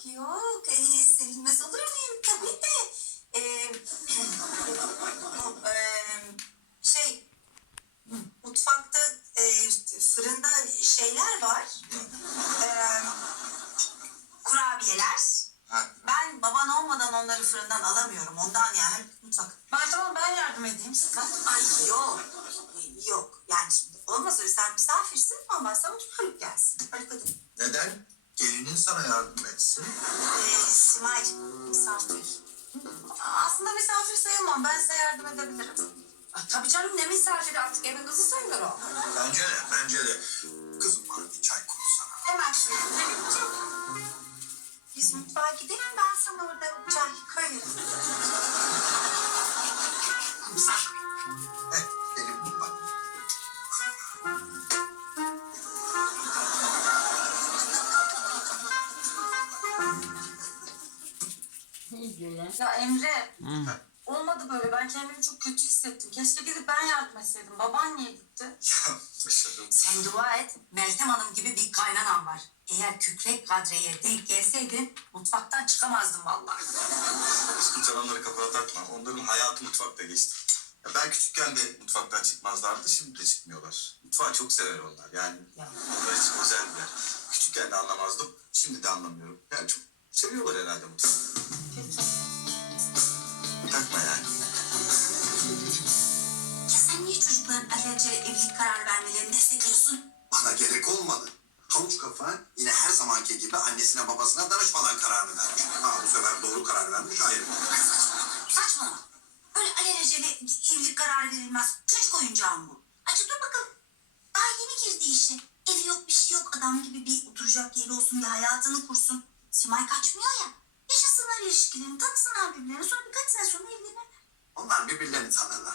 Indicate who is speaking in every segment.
Speaker 1: yok. Sevilmez olur muyum? Tabii de. Ee, şey, mutfakta fırında şeyler var. Ee, kurabiyeler.
Speaker 2: Ha.
Speaker 1: Ben baban olmadan onları fırından alamıyorum. Ondan yani mutfak. Ben yardım edeyim size. Ay yok. Yok. Yani şimdi olmaz öyle. Sen misafirsin. Olmazsa Haluk gelsin. Haluk hadi.
Speaker 2: Neden? Gelinin sana yardım etsin.
Speaker 1: Simay misafir. Aslında misafir sayılmam. Ben size yardım edebilirim. Tabii canım ne misafiri artık evin kızı sayılır o.
Speaker 2: Bence de. Kızım bana bir çay koy sana.
Speaker 1: Hemen Haluk'cum. Biz mutfağa gidelim ben sana orada çay koyarım.
Speaker 2: Benim mutfak.
Speaker 1: Ya Emre. Olmadı böyle. Ben kendimi çok kötü hissettim. Keşke gidip ben yardım etseydim. Baban niye gitti?
Speaker 2: Ya dışarı.
Speaker 1: Sen dua et. Meltem Hanım gibi bir kaynanan var. Eğer Kükrek Kadriye'ye denk gelseydin mutfaktan çıkamazdın vallahi.
Speaker 2: Eski çalanları kafana takma. Onların hayatı mutfakta geçti. Ya ben küçükken de mutfaktan çıkmazlardı. Şimdi de çıkmıyorlar. Mutfağı çok sever onlar. Yani onlar için özel bir yer. Küçükken de anlamazdım. Şimdi de anlamıyorum. Yani çok seviyorlar herhalde mutfağı. Takma yani.
Speaker 1: Ya sen niye çocukların alelacele evlilik kararı vermelerini destekliyorsun?
Speaker 3: Bana gerek olmadı. Havuç kafa yine her zamanki gibi annesine babasına danışmadan kararını vermiş. Ha bu sefer doğru karar vermiş ayrı.
Speaker 1: Saçmalama. Öyle alelacele evlilik kararı verilmez. Çocuk oyuncağı mı bu? Açık dur bakalım. Daha yeni girdi işe. Evi yok bir şey yok. Adam gibi bir oturacak yeri olsun bir hayatını kursun. Simay kaçmıyor ya. Yaşasınlar ilişkilerini, tanısınlar birbirlerini. Sonra birkaç sene sonra evlenirler.
Speaker 3: Onlar birbirlerini tanırlar.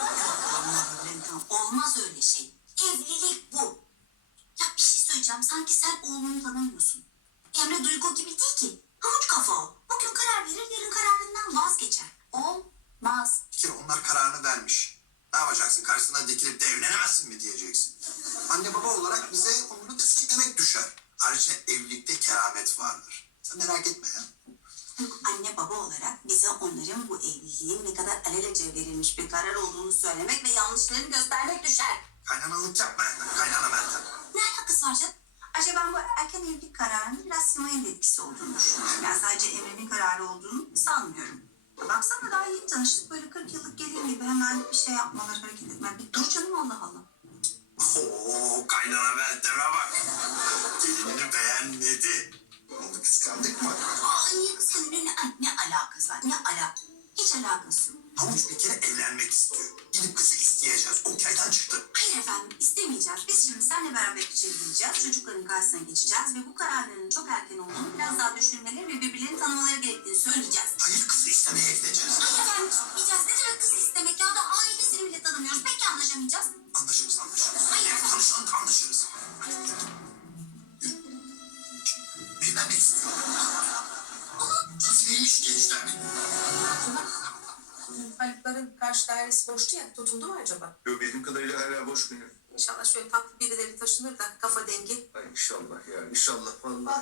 Speaker 1: Olmaz öyle şey. Evlilik bu. Ya bir şey söyleyeceğim. Sanki sen oğlunu tanımıyorsun. Emre Duygu gibi değil ki. Havuç kafa o. Bugün karar verir, yarın kararından vazgeçer. Olmaz.
Speaker 3: Bir kere onlar kararını vermiş. Ne yapacaksın? Karşısına dikilip de evlenemezsin mi diyeceksin. Anne baba olarak bize onu desteklemek düşer. Ayrıca evlilikte keramet vardır. Sen merak etme ya.
Speaker 1: Anne baba olarak bize onların bu evliliğin ne kadar alelacele verilmiş bir karar olduğunu söylemek ve yanlışlarını göstermek düşer.
Speaker 3: Kaynanalık yapma. Kaynana Meltem.
Speaker 1: Ne alakası var canım? Ayrıca ben bu erken evlilik kararının biraz Simay'ın etkisi olduğunu düşünüyorum. Yani sadece Emre'nin kararı olduğunu sanmıyorum. Baksana daha yeni tanıştık. Böyle 40 yıllık gelin gibi hemen bir şey yapmalar, hareket etmeler. Bir dur canım Allah Allah.
Speaker 3: Oo kaynana Meltem'e bak. Gelinini beğenmedi. Onu kıskandık mı?
Speaker 1: Niye kıskanıyor? Ne alakası var? Ne alakası? Hiç alakası yok.
Speaker 3: Havuç bir kere evlenmek istiyor. Gidip kızı isteyeceğiz. O kaydan çıktı.
Speaker 1: Hayır efendim istemeyeceğiz. Biz şimdi seninle beraber içeri gireceğiz. Çocukların karşısına geçeceğiz ve bu kararların çok erken olduğunu biraz daha düşünmeleri ve birbirlerini tanımaları gerektiğini söyleyeceğiz.
Speaker 3: Hayır kızı istemeye gideceğiz.
Speaker 1: Hayır efendim gitmeyeceğiz. Ne demek kızı istemek ya da ailesini bile tanımıyoruz. Peki anlaşamayacağız.
Speaker 3: Anlaşırız.
Speaker 1: Hayır efendim.
Speaker 3: Tanışalım da anlaşırız. Evlenmek istiyor. Neymiş gençler?
Speaker 4: Halukların karşı dairesi boştu ya, tutuldu mu acaba?
Speaker 2: Yok bildiğim kadarıyla hala boş günü.
Speaker 4: İnşallah şöyle tatlı birileri taşınır da kafa dengi.
Speaker 2: Ay inşallah ya inşallah vallahi.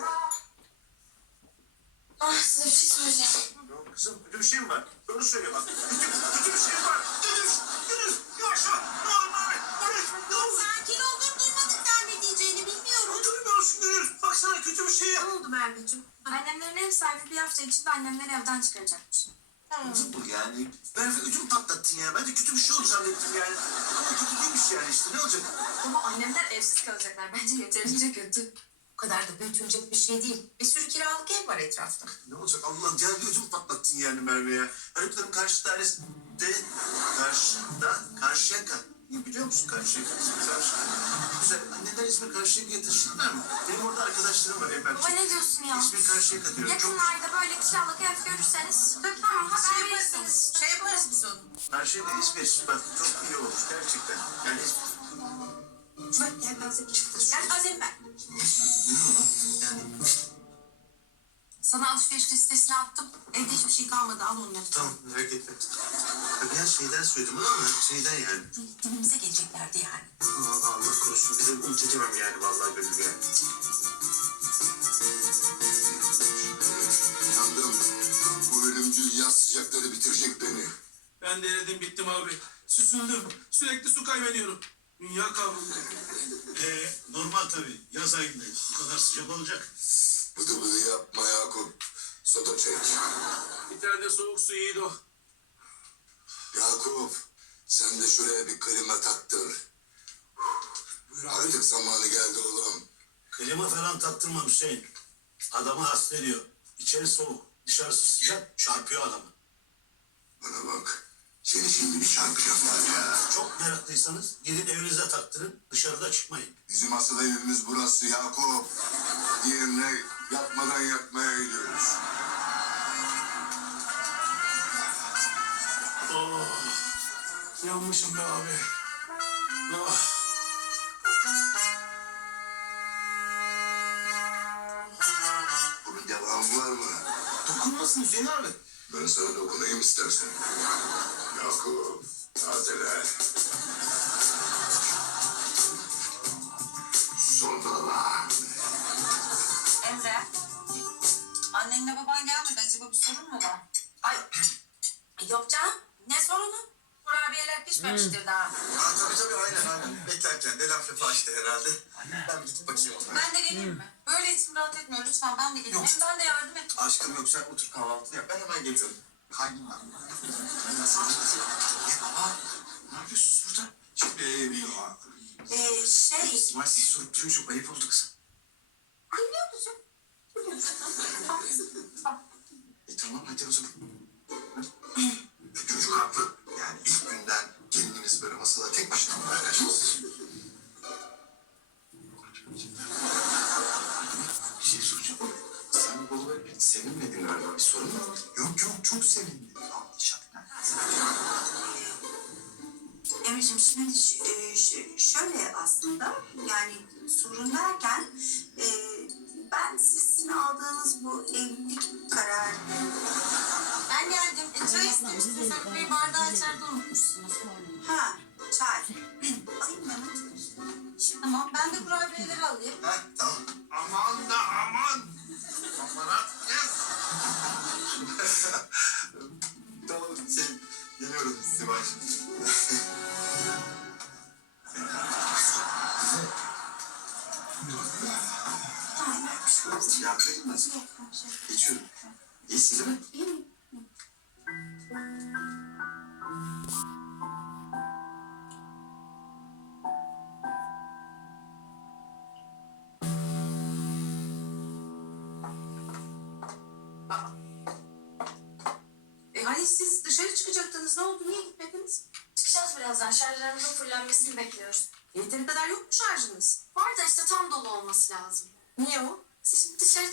Speaker 4: Size bir şey söyleyeceğim.
Speaker 2: Yok kızım kötü bir şey mi var? Doğru söyle bak. Kötü bir şey mi var? Dönüş. Yavaş yavaş. Ne olur abi. Ne olur.
Speaker 1: Sakin ol dur duymadık sen ne diyeceğini bilmiyorum.
Speaker 2: Duymuyorsun Dönüş. Baksana kötü bir şey
Speaker 4: Ne
Speaker 2: yap.
Speaker 4: oldu Merveciğim? Annemlerin ev sahibi bir hafta içinde annemleri evden çıkaracakmış.
Speaker 2: Bu yani. Ben ödüm patlattın ya. Ben de kötü bir şey oldu zannettim yani. Ama kötü değilmiş yani işte. Ne olacak?
Speaker 4: Ama annemler evsiz kalacaklar. Bence yeterince kötü. O kadar da büyütülecek bir şey değil. Bir sürü kiralık ev var etrafta.
Speaker 2: Ne olacak Allah ya ödüm patlattın yani Merve ya. Halukların karşı dairesi de Karşıyaka. Biliyor musun Karşıyaka? Güzel. Anneler İzmir Karşıyaka'ya taşındılar mı? Benim orada arkadaşlarım var emlakçı.
Speaker 4: Baba ne diyorsun ya?
Speaker 2: İzmir Karşıyaka diyorum. Çok
Speaker 4: Yakınlarda böyle kiralık ev görürseniz tamam haber verirsiniz.
Speaker 1: Şey yaparız biz onu.
Speaker 2: Karşıyaka İzmir. Bak çok iyi olur gerçekten. Yani
Speaker 4: Bak gel ben size Gel Azem ben.
Speaker 2: yani
Speaker 4: Sana alışveriş listesini attım. Evde hiçbir şey kalmadı. Al onları.
Speaker 2: tamam merak etme. Ya bir an şeyden söyledim ama şeyden yani.
Speaker 4: Dibimize geleceklerdi yani.
Speaker 2: Allah korusun. Bir de bunu çekemem yani vallahi gönül yani.
Speaker 5: ölümcül yaz sıcakları bitirecek beni.
Speaker 6: Ben de eridim bittim abi. Süzüldüm. Sürekli su kaybediyorum. Dünya kavruldu.
Speaker 7: Normal tabii. Yaz ayındayız. Bu kadar sıcak olacak.
Speaker 5: Bıdı bıdı yapma Yakup. Soda çek.
Speaker 6: Bir tane de soğuk su iyiydi o.
Speaker 5: Yakup sen de şuraya bir klima taktır.
Speaker 6: Buyur abi.
Speaker 5: Artık zamanı geldi oğlum.
Speaker 7: Klima falan taktırma Hüseyin. Adamı hasta ediyor. İçeri soğuk, dışarısı sıcak, çarpıyor adamı.
Speaker 5: Bana bak. Seni şimdi bir çarpacaklar ya.
Speaker 7: Çok meraklıysanız gidin evinize taktırın, dışarıda çıkmayın.
Speaker 5: Bizim asıl evimiz burası Yakup. Diğerine yatmadan yatmaya gidiyoruz.
Speaker 6: Yanmışım be abi. Ah.
Speaker 5: Bunun devamı var mı?
Speaker 6: Dokunmasın Hüseyin abi.
Speaker 5: Ben sana dokunayım istersen. Yakup, tatile. Sodalar.
Speaker 1: Emre. Annenle baban gelmedi. Acaba bir sorun mu var?
Speaker 4: Ay yok canım. Ne sorunu? Kurabiyeler pişmemiştir daha.
Speaker 2: Tabii aynen. Beklerken de laf lafa açtı herhalde. Ben bir gidip bakayım ona.
Speaker 1: Ben de geleyim mi? Böyle içim rahat etmiyor. Lütfen ben de geleyim. Hem ben de yardım et.
Speaker 2: Aşkım yok sen otur kahvaltını yap. Ben hemen geliyorum.
Speaker 3: Kaygım var.
Speaker 2: Ne yapıyorsunuz burada?
Speaker 1: Şey...
Speaker 2: Sizi sorup durun çok ayıp oldu kızım.
Speaker 1: Biliyor musun?
Speaker 2: Tamam hadi o zaman.
Speaker 3: Çocuk haklı. Yani ilk günden gelinimiz böyle masada tek başına mı paylaşmışsınız?
Speaker 2: Bir şey soracağım. Sen bu olayı pek sevinmedin galiba. Bir sorun mu var?
Speaker 3: Yok çok sevindim.
Speaker 1: Emre'cim şimdi şöyle aslında yani sorun derken ben sizin aldığınız bu evlilik kararı...
Speaker 4: Ben geldim. Çay istemiştim. Sen bir bardağı içeride unutmuşsunuz.
Speaker 1: Ha, çay. Alayım mı?
Speaker 4: Tamam ben de kurabiyeleri alayım.
Speaker 2: Heh tamam.
Speaker 3: Aman da aman. Amarat ne?
Speaker 2: Tamam geliyorum Sivay. Yardım mı? Geçiyorum. İyisin değil mi?
Speaker 4: Hani siz dışarı çıkacaktınız. Ne oldu? Niye gitmediniz?
Speaker 8: Çıkacağız birazdan. Şarjlarımızın fullenmesini bekliyoruz.
Speaker 4: Yeteri kadar yok mu şarjınız?
Speaker 8: Var da işte tam dolu olması lazım.
Speaker 4: Niye o?
Speaker 8: Siz şimdi dışarı